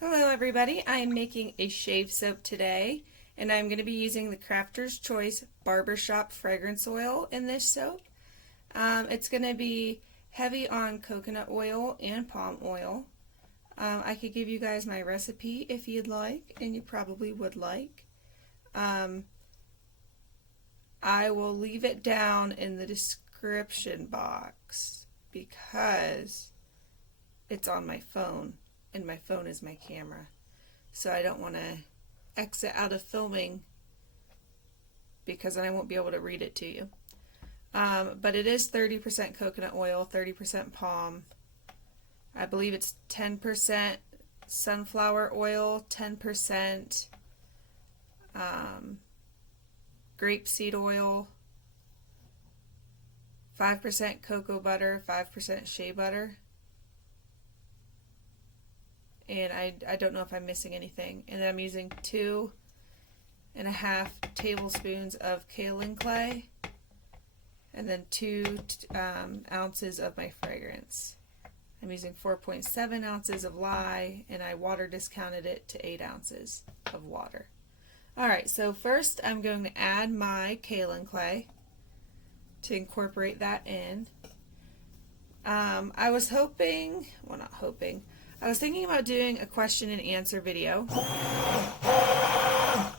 Hello everybody, I'm making a shave soap today and I'm going to be using the Crafter's Choice Barbershop Fragrance Oil in this soap. It's going to be heavy on coconut oil and palm oil. I could give you guys my recipe if you'd like, and you probably would like. I will leave it down in the description box because it's on my phone. And my phone is my camera. So I don't want to exit out of filming because then I won't be able to read it to you. But it is 30% coconut oil, 30% palm. I believe it's 10% sunflower oil, 10% grapeseed oil, 5% cocoa butter, 5% shea butter. And I don't know if I'm missing anything. And I'm using 2.5 tablespoons of kaolin clay and then 2 ounces of my fragrance. I'm using 4.7 ounces of lye, and I water discounted it to 8 ounces of water. Alright, so first I'm going to add my kaolin clay to incorporate that in. I was hoping, well not hoping, I was thinking about doing a question and answer video.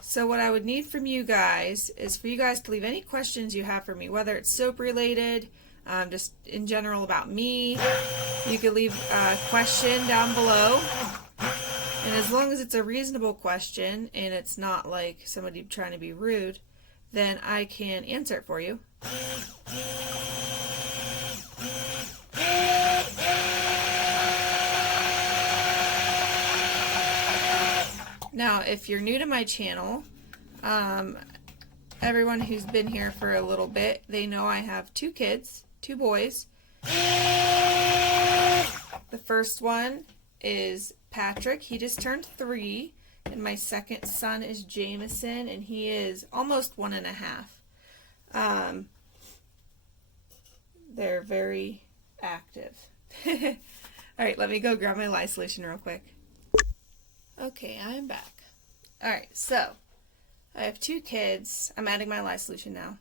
So what I would need from you guys is for you guys to leave any questions you have for me, whether it's soap related, just in general about me. You could leave a question down below. And as long as it's a reasonable question and it's not like somebody trying to be rude, then I can answer it for you. Now, if you're new to my channel, everyone who's been here for a little bit, they know I have 2 kids, 2 boys. The first one is Patrick. He just turned 3. And my second son is Jameson, and he is almost 1.5. They're very active. Alright, let me go grab my lye solution real quick. Okay, I'm back. Alright, so I have 2 kids. I'm adding my lye solution now.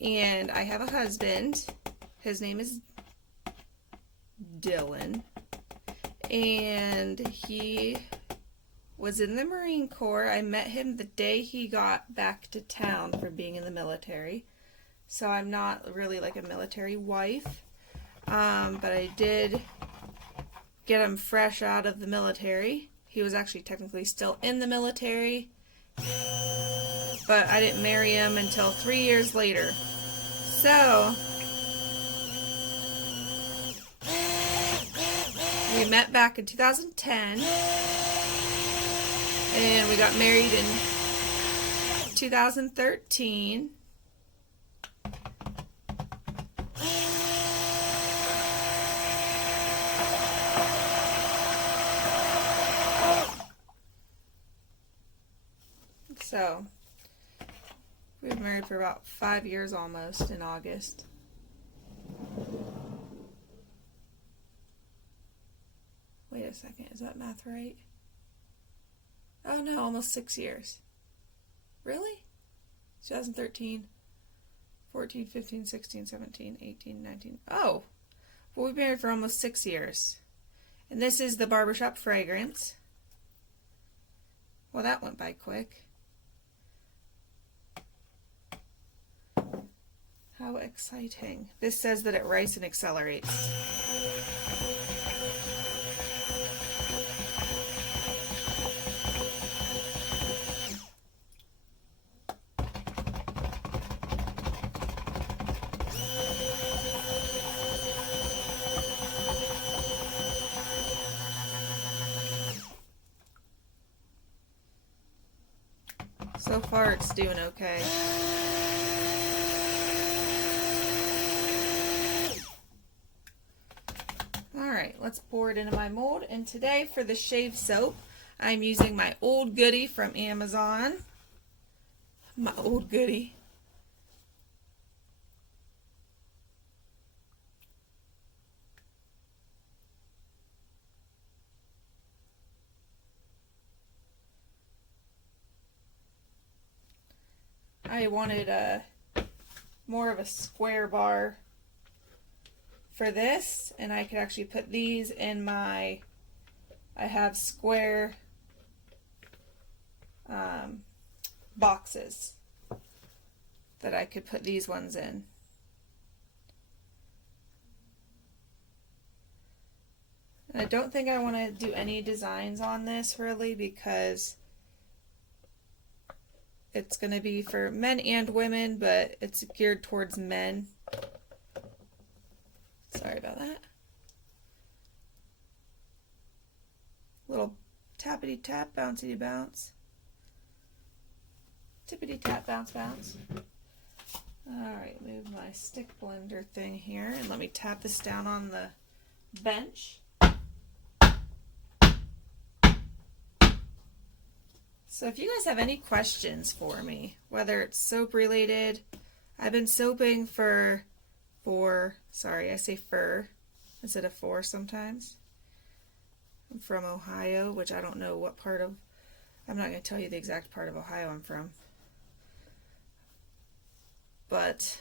And I have a husband. His name is Dylan. And he was in the Marine Corps. I met him the day he got back to town from being in the military. So I'm not really like a military wife. But I did get him fresh out of the military. He was actually technically still in the military, but I didn't marry him until 3 years later. So, we met back in 2010, and we got married in 2013. So, we've been married for about 5 years almost in August. Wait a second, is that math right? Oh no, almost 6 years. Really? 2013, 14, 15, 16, 17, 18, 19. Oh, well, we've been married for almost 6 years. And this is the Barbershop Fragrance. Well, that went by quick. How exciting. This says that it writes and accelerates. So far it's doing okay. Alright, let's pour it into my mold. And today for the shave soap, I'm using my old goodie from Amazon. My old goodie. I wanted a more of a square bar for this, and I could actually put these in my, I have square boxes that I could put these ones in. And I don't think I want to do any designs on this really, because it's going to be for men and women, but it's geared towards men. Sorry about that. Little tappity tap, bouncy bounce. Tippity tap, bounce, bounce. Alright, move my stick blender thing here, and let me tap this down on the bench. So if you guys have any questions for me, whether it's soap related, I've been soaping for, sorry, I say fur instead of for sometimes. I'm from Ohio, which I don't know what part of, I'm not going to tell you the exact part of Ohio I'm from. But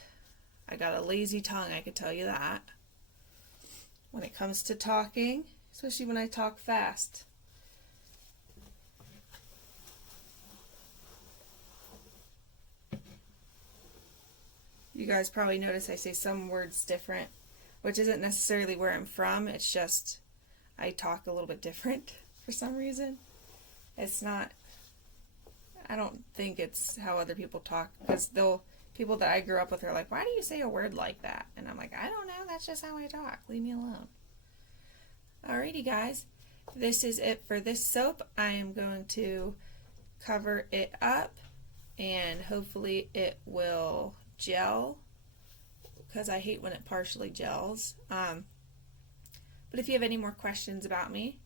I got a lazy tongue, I could tell you that. When it comes to talking, especially when I talk fast. You guys probably notice I say some words different, which isn't necessarily where I'm from. It's just I talk a little bit different for some reason. It's not, I don't think it's how other people talk, because people that I grew up with are like, why do you say a word like that? And I'm like, I don't know, that's just how I talk. Leave me alone. Alrighty guys, this is it for this soap. I am going to cover it up and hopefully it will gel, because I hate when it partially gels. But if you have any more questions about me,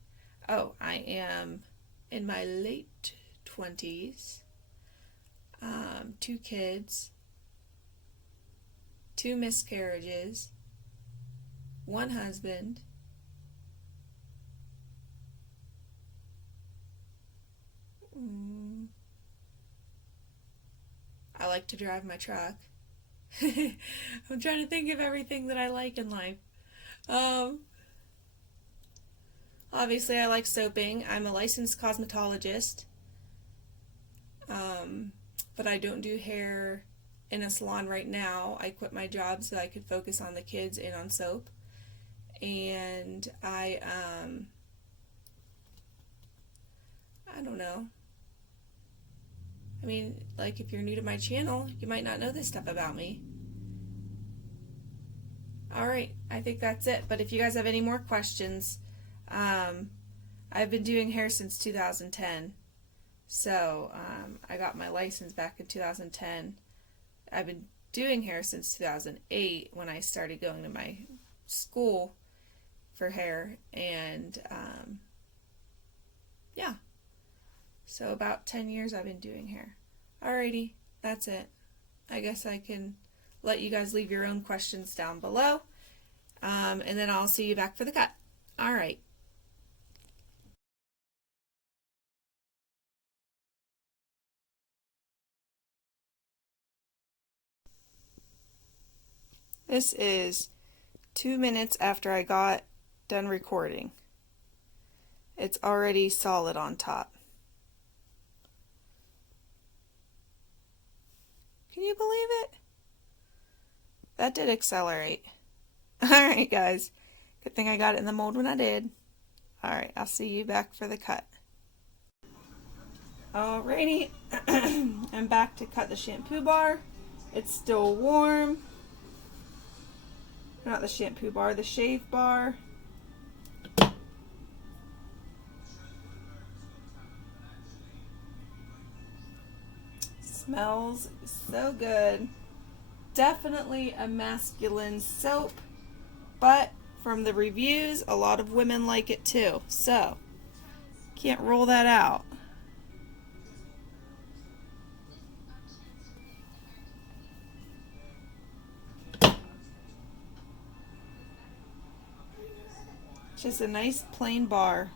I am in my late 20s, 2 kids, 2 miscarriages, 1 husband, I like to drive my truck. I'm trying to think of everything that I like in life. Obviously I like soaping. I'm a licensed cosmetologist, but I don't do hair in a salon right now. I quit my job so I could focus on the kids and on soap. And I don't know. I mean, like, if you're new to my channel, you might not know this stuff about me. Alright, I think that's it. But if you guys have any more questions, I've been doing hair since 2010. So, I got my license back in 2010. I've been doing hair since 2008 when I started going to my school for hair. And, yeah. So about 10 years I've been doing hair. Alrighty, that's it. I guess I can let you guys leave your own questions down below. And then I'll see you back for the cut. Alright. This is 2 minutes after I got done recording. It's already solid on top. Can you believe it? That did accelerate. Alright guys, good thing I got it in the mold when I did. Alright, I'll see you back for the cut. Alrighty, I'm back to cut the shampoo bar. It's still warm. Not the shampoo bar, the shave bar. Smells so good. Definitely a masculine soap, but from the reviews, a lot of women like it too. So, can't rule that out. Just a nice plain bar.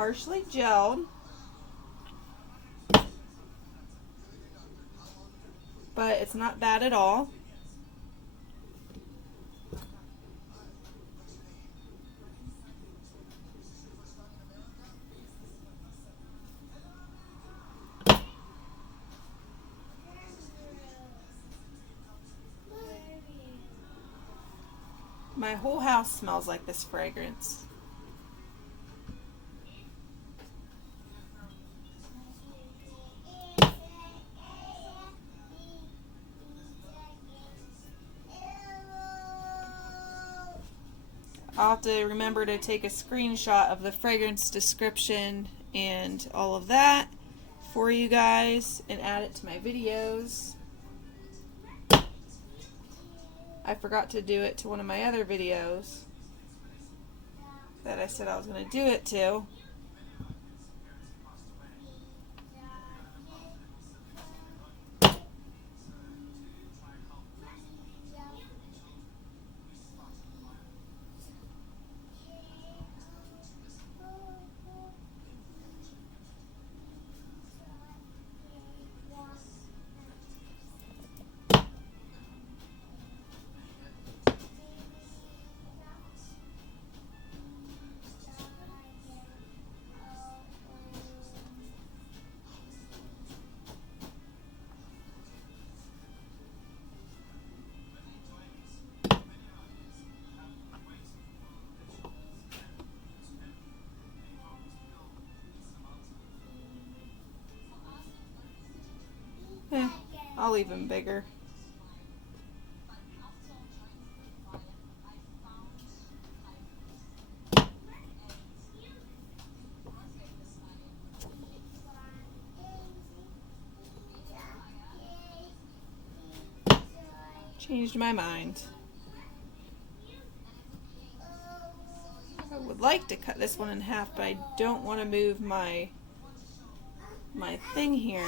partially gelled, but it's not bad at all. My whole house smells like this fragrance. I'll have to remember to take a screenshot of the fragrance description and all of that for you guys and add it to my videos. I forgot to do it to one of my other videos that I said I was going to do it to. I'll leave them bigger. Changed my mind. I would like to cut this one in half, but I don't want to move my thing here.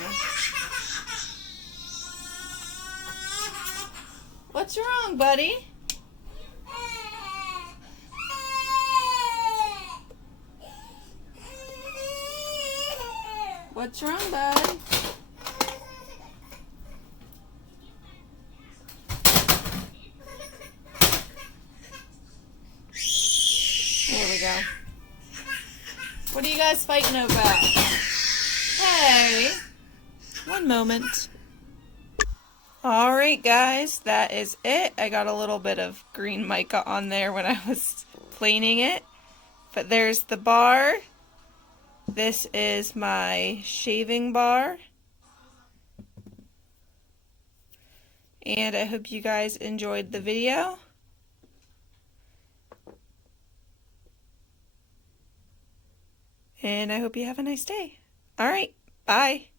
What's wrong, buddy? What's wrong, bud? There we go. What are you guys fighting about? Hey, one moment. Alright guys, that is it. I got a little bit of green mica on there when I was planing it. But there's the bar. This is my shaving bar. And I hope you guys enjoyed the video. And I hope you have a nice day. Alright, bye.